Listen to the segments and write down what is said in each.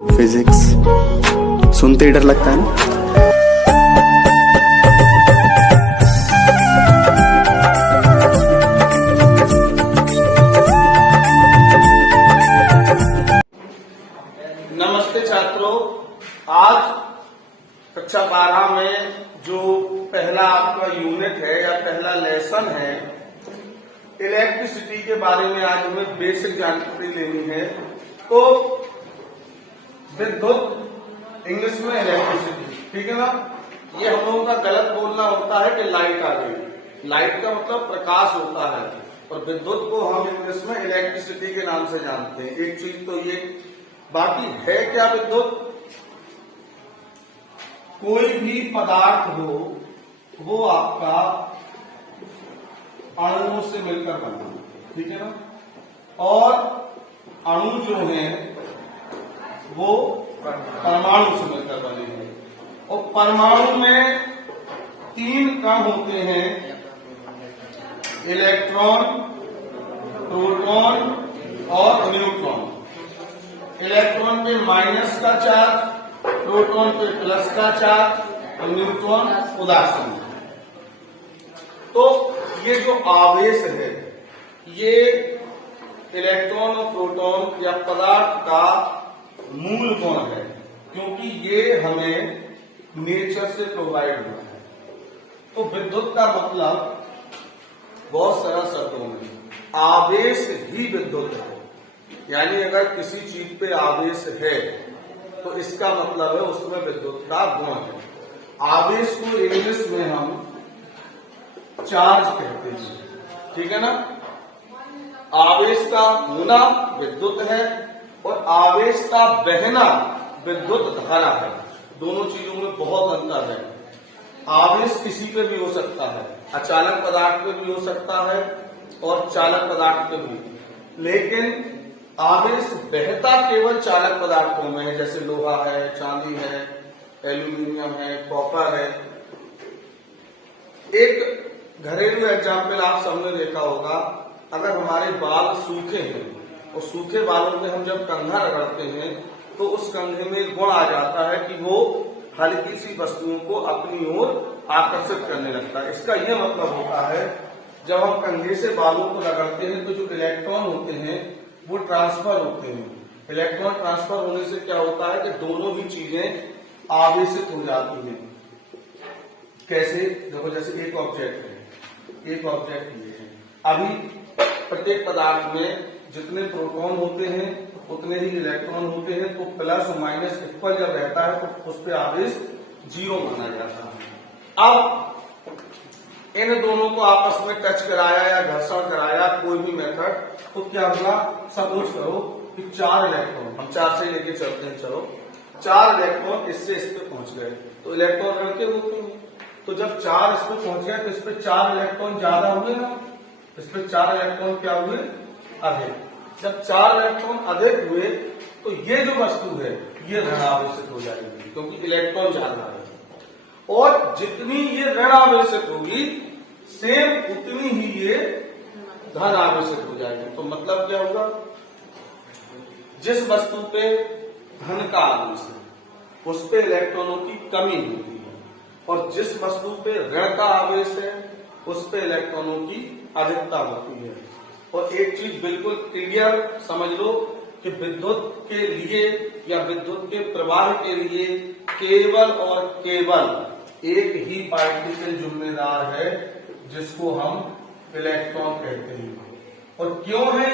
Physics सुनते ही डर लगता है ना। नमस्ते छात्रों, आज कक्षा 12 में जो पहला आपका यूनिट है या पहला लेसन है, इलेक्ट्रिसिटी के बारे में आज हमें बेसिक जानकारी लेनी है। तो विद्युत, इंग्लिश में इलेक्ट्रिसिटी, ठीक है ना। ये हम लोगों का गलत बोलना होता है कि लाइट आ गई। लाइट का मतलब प्रकाश होता है और विद्युत को हम इंग्लिश में इलेक्ट्रिसिटी के नाम से जानते हैं। एक चीज तो ये, बाकी है क्या विद्युत? कोई भी पदार्थ हो वो आपका अणुओं से मिलकर बना, ठीक है ना। और अणु जो है वो परमाणु से मिलकर बने हैं और परमाणु में 3 कण होते हैं, इलेक्ट्रॉन, प्रोटॉन और न्यूट्रॉन। इलेक्ट्रॉन पे माइनस का चार्ज, प्रोटॉन पे प्लस का चार्ज और न्यूट्रॉन उदासीन। तो ये जो आवेश है ये इलेक्ट्रॉन और प्रोटॉन या पदार्थ का मूल गुण है, क्योंकि ये हमें नेचर से प्रोवाइड हुआ है। तो विद्युत का मतलब बहुत सरल शब्दों में आवेश ही विद्युत है। यानी अगर किसी चीज पे आवेश है तो इसका मतलब है उसमें विद्युत का गुण है। आवेश को इंग्लिश में हम चार्ज कहते हैं, ठीक है ना। आवेश का होना विद्युत है और आवेश का बहना विद्युत धारा है। दोनों चीजों में बहुत अंतर है। आवेश किसी पे भी हो सकता है, अचालक पदार्थ पे भी हो सकता है और चालक पदार्थ पे भी, लेकिन आवेश बहता केवल चालक पदार्थों में है, जैसे लोहा है, चांदी है, एल्यूमिनियम है, कॉपर है। एक घरेलू एग्जाम्पल आप सबने देखा होगा, अगर हमारे बाल सूखे हैं और सूखे बालों में हम जब कंघा रगड़ते हैं तो उस कंघे में गुण आ जाता है कि वो हल्की सी वस्तुओं को अपनी ओर आकर्षित करने लगता है। इसका यह मतलब होता है जब हम कंघे से बालों को रगड़ते हैं तो जो इलेक्ट्रॉन होते हैं वो ट्रांसफर होते हैं। इलेक्ट्रॉन ट्रांसफर होने से क्या होता है कि दोनों ही चीजें आवेशित हो जाती हैं। कैसे? देखो, जैसे एक ऑब्जेक्ट है, एक ऑब्जेक्ट ये है। अभी प्रत्येक पदार्थ में जितने प्रोटॉन होते हैं उतने ही इलेक्ट्रॉन होते हैं, तो प्लस और माइनस इक्वल जब रहता है तो उस पर आवेश 0 माना जाता है। अब इन दोनों को आपस में टच कराया या घर्षण कराया, कोई भी मेथड, तो क्या हुआ? सपोज करो कि 4 इलेक्ट्रॉन, हम 4 से लेके चलते हैं, चलो 4 इलेक्ट्रॉन इससे इस पे पहुंच गए तो इलेक्ट्रॉन लड़के होते हैं। तो जब 4 इस पे पहुंच गए तो इस पे 4 इलेक्ट्रॉन ज्यादा हुए ना, इस पे 4 इलेक्ट्रॉन क्या हुए? अधिक। जब 4 इलेक्ट्रॉन अधिक हुए तो ये जो वस्तु है ये ऋण आवेशित हो जाएगी, क्योंकि इलेक्ट्रॉन ज्यादा है। और जितनी ये ऋण आवेशित होगी सेम उतनी ही ये धन आवेशित हो जाएगी। तो मतलब क्या होगा? जिस वस्तु पे धन का आवेश है उस पे इलेक्ट्रॉनों की कमी होती है और जिस वस्तु पे ऋण का आवेश है उस पे इलेक्ट्रॉनों की अधिकता होती है। और एक चीज बिल्कुल क्लियर समझ लो कि विद्युत के लिए या विद्युत के प्रवाह के लिए केवल और केवल एक ही पार्टिकल जिम्मेदार है, जिसको हम इलेक्ट्रॉन कहते हैं। और क्यों है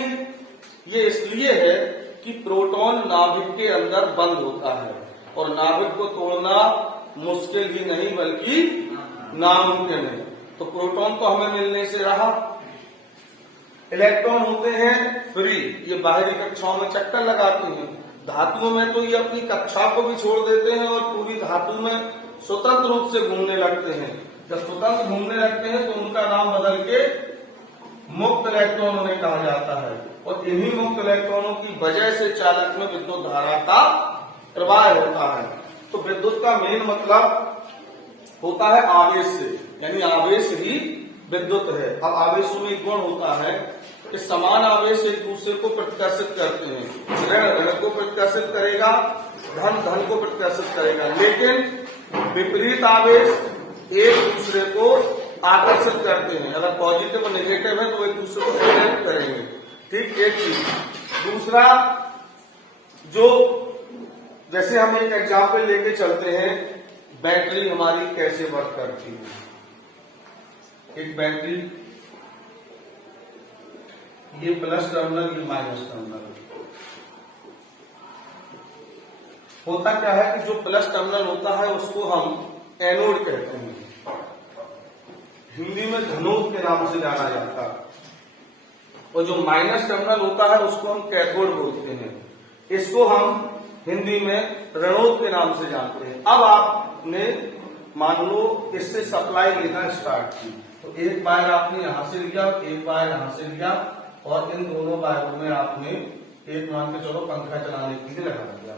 ये इसलिए है कि प्रोटॉन नाभिक के अंदर बंद होता है और नाभिक को तोड़ना मुश्किल ही नहीं बल्कि नामुमकिन है। तो प्रोटॉन तो हमें मिलने से रहा। इलेक्ट्रॉन होते हैं फ्री, ये बाहरी कक्षाओं में चक्कर लगाते हैं। धातुओं में तो ये अपनी कक्षा को भी छोड़ देते हैं और पूरी धातु में स्वतंत्र रूप से घूमने लगते हैं। जब स्वतंत्र घूमने लगते हैं तो उनका नाम बदल के मुक्त इलेक्ट्रॉन उन्हें कहा जाता है और इन्हीं मुक्त इलेक्ट्रॉनों की वजह से चालक में विद्युत धारा का प्रवाह होता है। तो विद्युत का मेन मतलब होता है आवेश से, यानी आवेश ही विद्युत है। अब आवेशों में एक गुण होता है कि समान आवेश एक दूसरे को प्रत्याशित करते हैं। ऋण ऋण को प्रत्याशित करेगा धन धन को प्रत्याशित करेगा, लेकिन विपरीत आवेश एक दूसरे को आकर्षित करते हैं। अगर पॉजिटिव और नेगेटिव है तो एक दूसरे को अट्रैक्ट करेंगे। ठीक, एक चीज। दूसरा, जो जैसे हम एक एग्जाम्पल लेके चलते हैं, बैटरी हमारी कैसे वर्क करती है। एक बैटरी, ये प्लस टर्मिनल, ये माइनस टर्मिनल। होता क्या है कि जो प्लस टर्मिनल होता है उसको हम एनोड कहते हैं, हिंदी में धनोद के नाम से जाना जाता है, और जो माइनस टर्मिनल होता है उसको हम कैथोड बोलते हैं। इसको हम हिंदी में ऋणोद के नाम से जानते हैं। अब आपने मान लो इससे सप्लाई लेना स्टार्ट की, तो एक वायर आपने यहां से लिया, एक वायर यहां से लिया, और इन दोनों वायरों में आपने एक मान के चलो पंखा चलाने के लिए लगा दिया।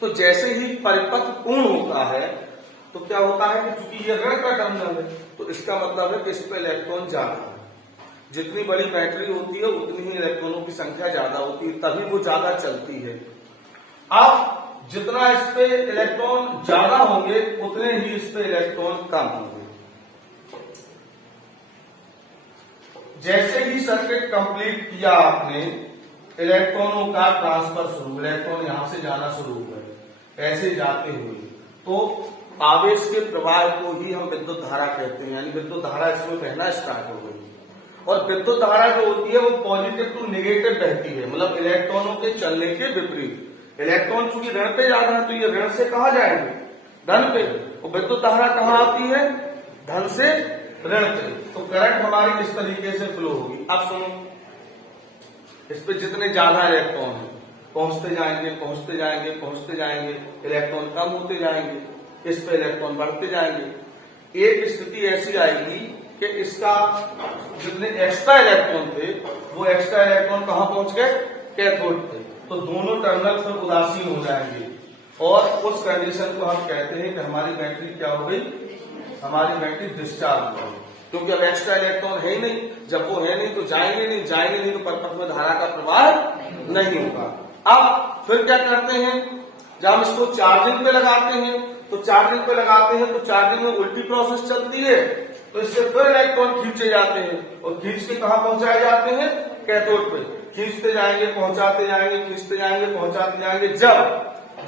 तो जैसे ही परिपथ पूर्ण होता है तो क्या होता है कि चूंकि ये ऋण का टर्मिनल है, तो इसका मतलब है कि इस पे इलेक्ट्रॉन ज्यादा है। जितनी बड़ी बैटरी होती है उतनी ही इलेक्ट्रॉनों की संख्या ज्यादा होती है, तभी वो ज्यादा चलती है। अब जितना इस पे इलेक्ट्रॉन ज्यादा होंगे उतने ही इस पे इलेक्ट्रॉन कम होंगे। जैसे ही सर्किट कंप्लीट किया आपने, इलेक्ट्रॉनों का ट्रांसफर शुरू, इलेक्ट्रॉन यहां से जाना शुरू हुए, ऐसे जाते हुए तो आवेश के प्रवाह को ही हम विद्युत धारा कहते हैं, यानी विद्युत धारा इसमें बहना स्टार्ट हो गई। और विद्युत धारा जो होती है वो पॉजिटिव टू नेगेटिव बहती है, मतलब इलेक्ट्रॉनों के चलने के विपरीत। इलेक्ट्रॉन चूंकि ऋण पे जा रहा है तो ये ऋण से कहां जाएंगे, धन पे, और विद्युत धारा कहां आती है, धन से ऋण पे। तो करंट हमारी इस तरीके से फ्लो होगी। अब सुनो, इस पे जितने ज्यादा इलेक्ट्रॉन है पहुंचते जाएंगे, पहुंचते जाएंगे, पहुंचते जाएंगे, इलेक्ट्रॉन कम होते जाएंगे, इस पे इलेक्ट्रॉन बढ़ते जाएंगे। एक स्थिति ऐसी आएगी कि इसका जितने एक्स्ट्रा इलेक्ट्रॉन थे वो एक्स्ट्रा इलेक्ट्रॉन कहां पहुंच गए, कैथोड पे। तो दोनों टर्मिनल फिर उदासीन हो जाएंगे, और उस कंडीशन को हम कहते हैं कि हमारी बैटरी क्या हो गई, हमारी बैटरी डिस्चार्ज हो गई। क्योंकि अब एक्स्ट्रा इलेक्ट्रॉन है ही नहीं, जब वो है नहीं तो जाएंगे नहीं तो परिपथ में धारा का प्रवाह नहीं होगा। अब फिर क्या करते हैं, जब हम इसको चार्जिंग पे लगाते हैं तो चार्जिंग पे लगाते हैं तो चार्जिंग में उल्टी प्रोसेस चलती है, तो इससे फिर इलेक्ट्रॉन खींचे जाते हैं, और खींच के कहां पहुंचाए जाते हैं, कैथोड पे। खींचते जाएंगे, पहुंचाते जाएंगे, खींचते जाएंगे, पहुंचाते जाएंगे। जब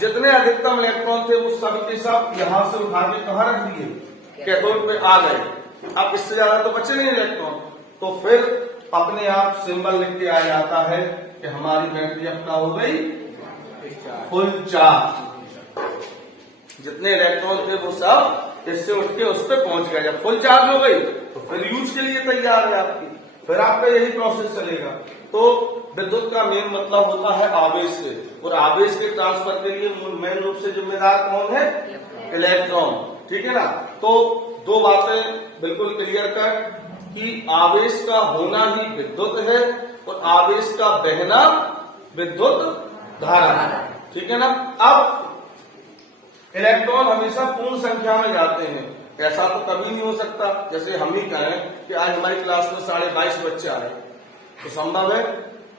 जितने अधिकतम इलेक्ट्रॉन थे वो सब के सब यहां से उठा के कहां रख दिए, कैथोड पे आ गए। अब इससे ज्यादा तो बचे नहीं इलेक्ट्रॉन, तो फिर अपने आप सिंबल लिख के आ जाता है कि हमारी बैटरी अब क्या हो गई, फुल चार्ज। जितने इलेक्ट्रॉन थे वो सब इससे उठ के उस पर पहुंच गए। जब फुल चार्ज हो गई तो फिर यूज के लिए तैयार है आपकी, फिर आपका यही प्रोसेस चलेगा। तो विद्युत का मेन मतलब होता है आवेश से, और आवेश के ट्रांसफर के लिए मेन रूप से जिम्मेदार कौन है, इलेक्ट्रॉन। ठीक है ना। तो दो बातें बिल्कुल क्लियर कर कि आवेश का होना ही विद्युत है और आवेश का बहना विद्युत धारा। ठीक है ना। अब इलेक्ट्रॉन हमेशा पूर्ण संख्या में जाते हैं, ऐसा तो कभी नहीं हो सकता जैसे हम ही कहें कि आज हमारी क्लास में 22.5 बच्चे आए, तो संभव है,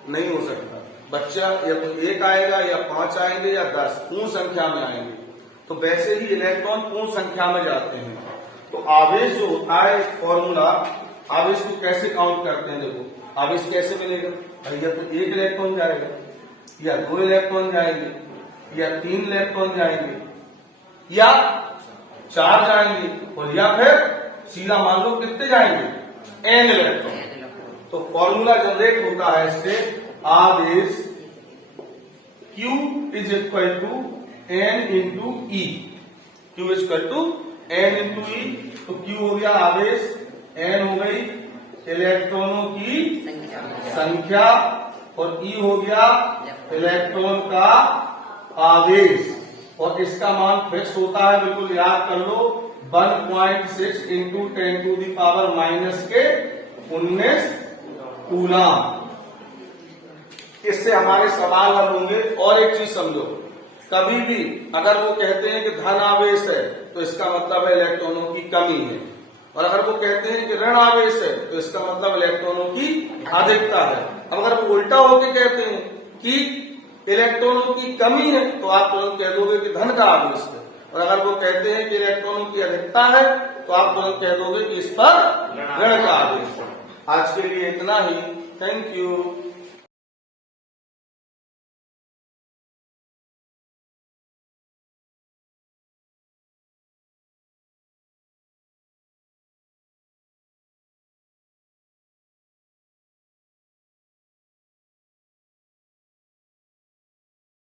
नहीं हो सकता। बच्चा या तो 1 आएगा या 5 आएंगे या 10, पूर्ण संख्या में आएंगे। तो वैसे ही इलेक्ट्रॉन पूर्ण संख्या में जाते हैं। तो आवेश जो होता है, फॉर्मूला, आवेश को कैसे काउंट करते हैं, देखो आवेश कैसे मिलेगा, या तो 1 इलेक्ट्रॉन जाएगा, या 2 इलेक्ट्रॉन जाएंगे, या 3 इलेक्ट्रॉन जाएंगे, या 4 जाएंगे, और या फिर सीधा मान लो कितने जाएंगे, n इलेक्ट्रॉन। तो फॉर्मूला जनरेट होता है इससे, आवेश Q is equal to n into E, Q is equal to n into E. तो Q हो गया आवेश, n हो गई इलेक्ट्रॉनों की संख्या, और E हो गया इलेक्ट्रॉन का आवेश, और इसका मान फिक्स होता है, बिल्कुल याद कर लो, 1.6 into 10 to the power -19 coulomb. इससे हमारे सवाल हल होंगे। और एक चीज समझो, कभी भी अगर वो कहते हैं कि धन आवेश है तो इसका मतलब है इलेक्ट्रॉनों की कमी है, और अगर वो कहते हैं कि ऋण आवेश है तो इसका मतलब इलेक्ट्रॉनों की अधिकता है। अब अगर वो उल्टा होकर कहते हैं कि इलेक्ट्रॉनों की कमी है तो आप तुरंत कह दोगे कि धन का आवेश है, और अगर वो कहते हैं कि इलेक्ट्रॉनों की अधिकता है तो आप तुरंत कह दोगे कि इस पर ऋण का आवेश है। आज के लिए इतना ही। Thank you.